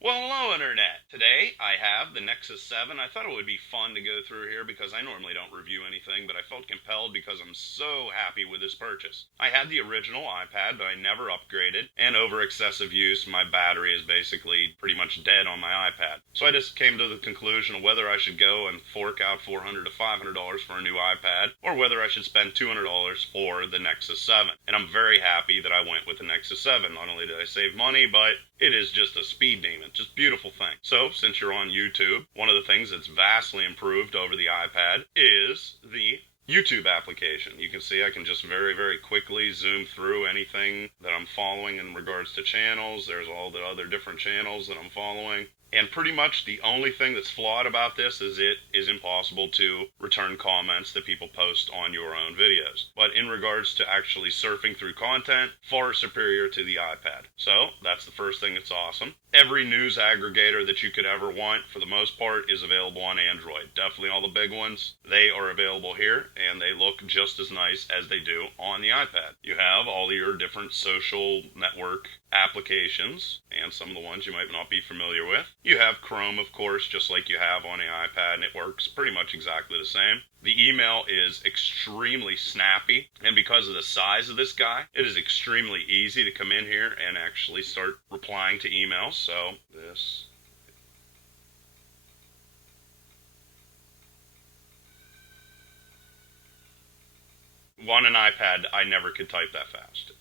Well, hello, Internet. Today I have the Nexus 7. I thought it would be fun to go through here because I normally don't review anything, but I felt compelled because I'm so happy with this purchase. I had the original iPad, but I never upgraded, and over excessive use, my battery is basically pretty much dead on my iPad. So I just came to the conclusion of whether I should go and fork out $400 to $500 for a new iPad, or whether I should spend $200 for the Nexus 7. And I'm very happy that I went with the Nexus 7. Not only did I save money, but it is just a speed demon. Just beautiful thing. So, since you're on YouTube, one of the things that's vastly improved over the iPad is the YouTube application. You can see I can just very, very quickly zoom through anything that I'm following in regards to channels. There's all the other different channels that I'm following. And pretty much the only thing that's flawed about this is it is impossible to return comments that people post on your own videos. But in regards to actually surfing through content, far superior to the iPad. So that's the first thing that's awesome. Every news aggregator that you could ever want, for the most part, is available on Android. Definitely all the big ones, they are available here, and they look just as nice as they do on the iPad. You have all your different social network applications, and some of the ones you might not be familiar with. You have Chrome, of course, just like you have on the iPad, and it works pretty much exactly the same. The email is extremely snappy, and because of the size of this guy, it is extremely easy to come in here and actually start replying to emails. So this on an iPad, I never could type that fast.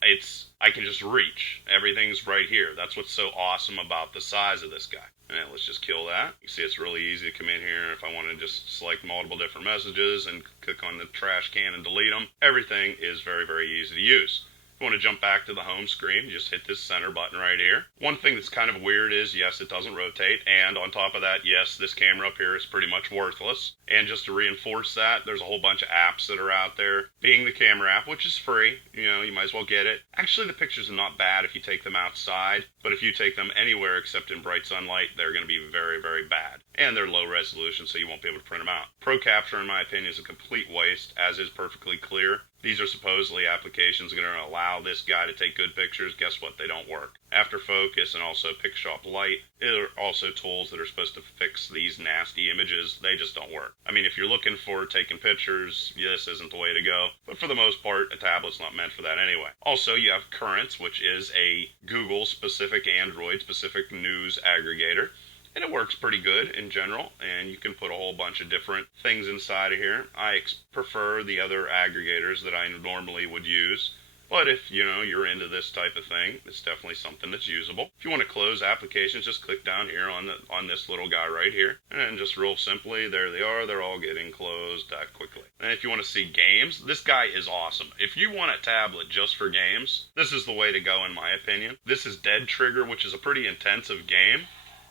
I can just reach. Everything's right here. That's what's so awesome about the size of this guy. And let's just kill that. You see it's really easy to come in here. If I want to just select multiple different messages and click on the trash can and delete them, everything is very, very easy to use. If you want to jump back to the home screen, just hit this center button right here. One thing that's kind of weird is, yes, it doesn't rotate, and on top of that, yes, this camera up here is pretty much worthless. And just to reinforce that, there's a whole bunch of apps that are out there. Being the camera app, which is free, you might as well get it. Actually, the pictures are not bad if you take them outside, but if you take them anywhere except in bright sunlight, they're going to be very, very bad. And they're low resolution, so you won't be able to print them out. Pro Capture, in my opinion, is a complete waste, as is Perfectly Clear. These are supposedly applications that are going to allow this guy to take good pictures. Guess what? They don't work. After Focus and also PicShop Lite are also tools that are supposed to fix these nasty images. They just don't work. I mean, if you're looking for taking pictures, this isn't the way to go. But for the most part, a tablet's not meant for that anyway. Also, you have Currents, which is a Google-specific, Android-specific news aggregator. And it works pretty good in general, and you can put a whole bunch of different things inside of here. I prefer the other aggregators that I normally would use, but if you're into this type of thing, it's definitely something that's usable. If you want to close applications, just click down here on this little guy right here, and just real simply, there they are. They're all getting closed that quickly. And if you want to see games, this guy is awesome. If you want a tablet just for games, this is the way to go in my opinion. This is Dead Trigger, which is a pretty intensive game.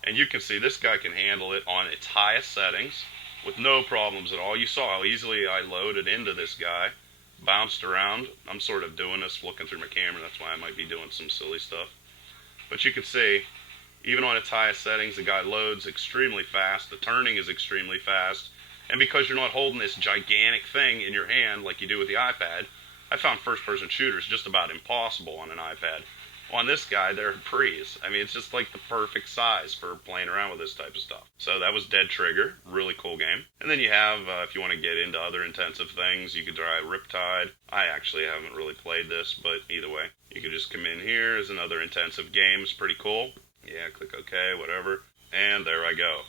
And you can see this guy can handle it on its highest settings with no problems at all. You saw how easily I loaded into this guy, bounced around. I'm sort of doing this looking through my camera. That's why I might be doing some silly stuff. But you can see, even on its highest settings, the guy loads extremely fast. The turning is extremely fast. And because you're not holding this gigantic thing in your hand like you do with the iPad, I found first-person shooters just about impossible on an iPad. On this guy, they're a breeze. I mean, it's just like the perfect size for playing around with this type of stuff. So that was Dead Trigger. Really cool game. And then you have, if you want to get into other intensive things, you could try Riptide. I actually haven't really played this, but either way. You could just come in here as another intensive game. It's pretty cool. Yeah, click OK, whatever. And there I go.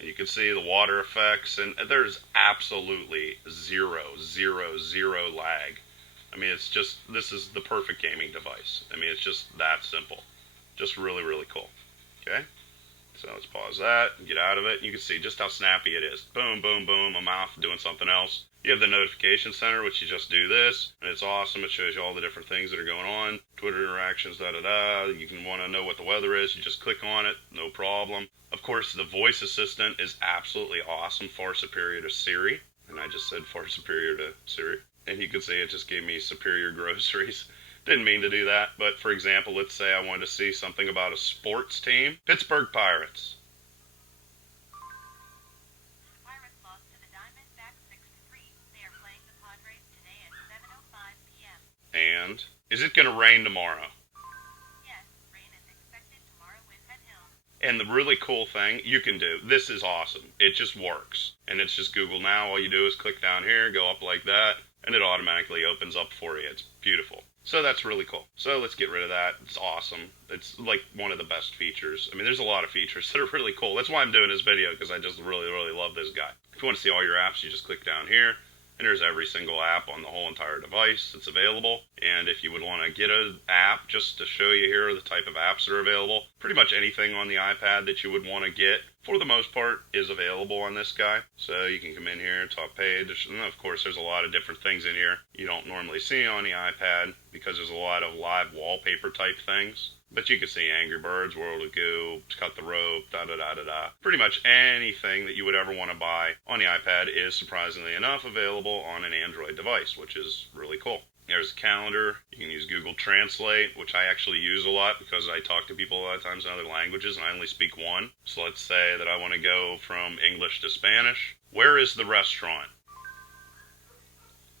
And you can see the water effects, and there's absolutely zero lag. I mean, this is the perfect gaming device. I mean, it's just that simple. Just really, really cool. Okay? So let's pause that and get out of it. You can see just how snappy it is. Boom, boom, boom, I'm off doing something else. You have the notification center, which you just do this, and it's awesome. It shows you all the different things that are going on. Twitter interactions, da-da-da. You can want to know what the weather is. You just click on it, no problem. Of course, the voice assistant is absolutely awesome, far superior to Siri. And I just said far superior to Siri. And you could say it just gave me superior groceries. Didn't mean to do that, but for example, let's say I wanted to see something about a sports team. Pittsburgh Pirates. Pirates lost to the Diamondbacks 6-3. They are playing the Padres today at 7:05 p.m. And is it going to rain tomorrow? Yes, rain is expected tomorrow in Penn Hill. And the really cool thing you can do, this is awesome. It just works. And it's just Google Now. All you do is click down here, go up like that, and it automatically opens up for you. It's beautiful. So that's really cool. So let's get rid of that. It's awesome. It's like one of the best features. I mean, there's a lot of features that are really cool. That's why I'm doing this video, because I just really, really love this guy. If you want to see all your apps, you just click down here. And there's every single app on the whole entire device that's available. And if you would want to get an app, just to show you here the type of apps that are available, pretty much anything on the iPad that you would want to get, for the most part, is available on this guy. So you can come in here, top page, and of course there's a lot of different things in here you don't normally see on the iPad, because there's a lot of live wallpaper type things. But you can see Angry Birds, World of Goo, Cut the Rope, da-da-da-da-da. Pretty much anything that you would ever want to buy on the iPad is, surprisingly enough, available on an Android device, which is really cool. There's a calendar. You can use Google Translate, which I actually use a lot because I talk to people a lot of times in other languages and I only speak one. So let's say that I want to go from English to Spanish. Where is the restaurant?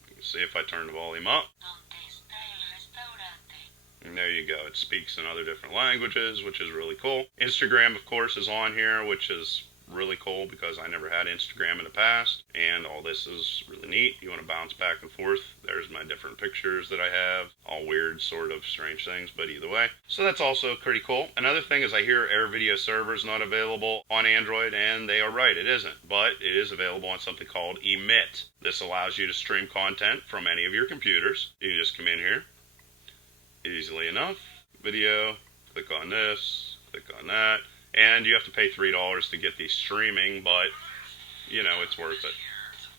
You can see if I turn the volume up. And there you go. It speaks in other different languages, which is really cool. Instagram, of course, is on here, which is really cool because I never had Instagram in the past. And all this is really neat. You want to bounce back and forth. There's my different pictures that I have. All weird, sort of strange things, but either way. So that's also pretty cool. Another thing is I hear AirVideo Server is not available on Android, and they are right. It isn't. But it is available on something called Emit. This allows you to stream content from any of your computers. You can just come in here. Easily enough. Video, click on this, click on that, and you have to pay $3 to get the streaming, but, you know, it's worth it.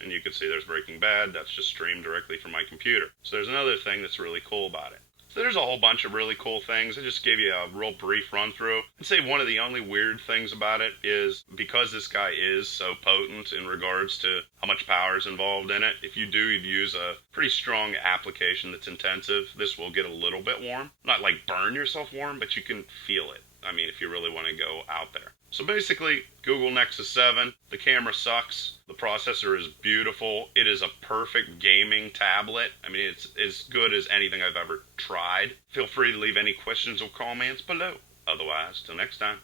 And you can see there's Breaking Bad, that's just streamed directly from my computer. So there's another thing that's really cool about it. So there's a whole bunch of really cool things. I just gave you a real brief run through. I'd say one of the only weird things about it is because this guy is so potent in regards to how much power is involved in it, if you do use a pretty strong application that's intensive, this will get a little bit warm. Not like burn yourself warm, but you can feel it. I mean, if you really want to go out there. So basically, Google Nexus 7, the camera sucks, the processor is beautiful, it is a perfect gaming tablet. I mean, it's as good as anything I've ever tried. Feel free to leave any questions or comments below. Otherwise, till next time.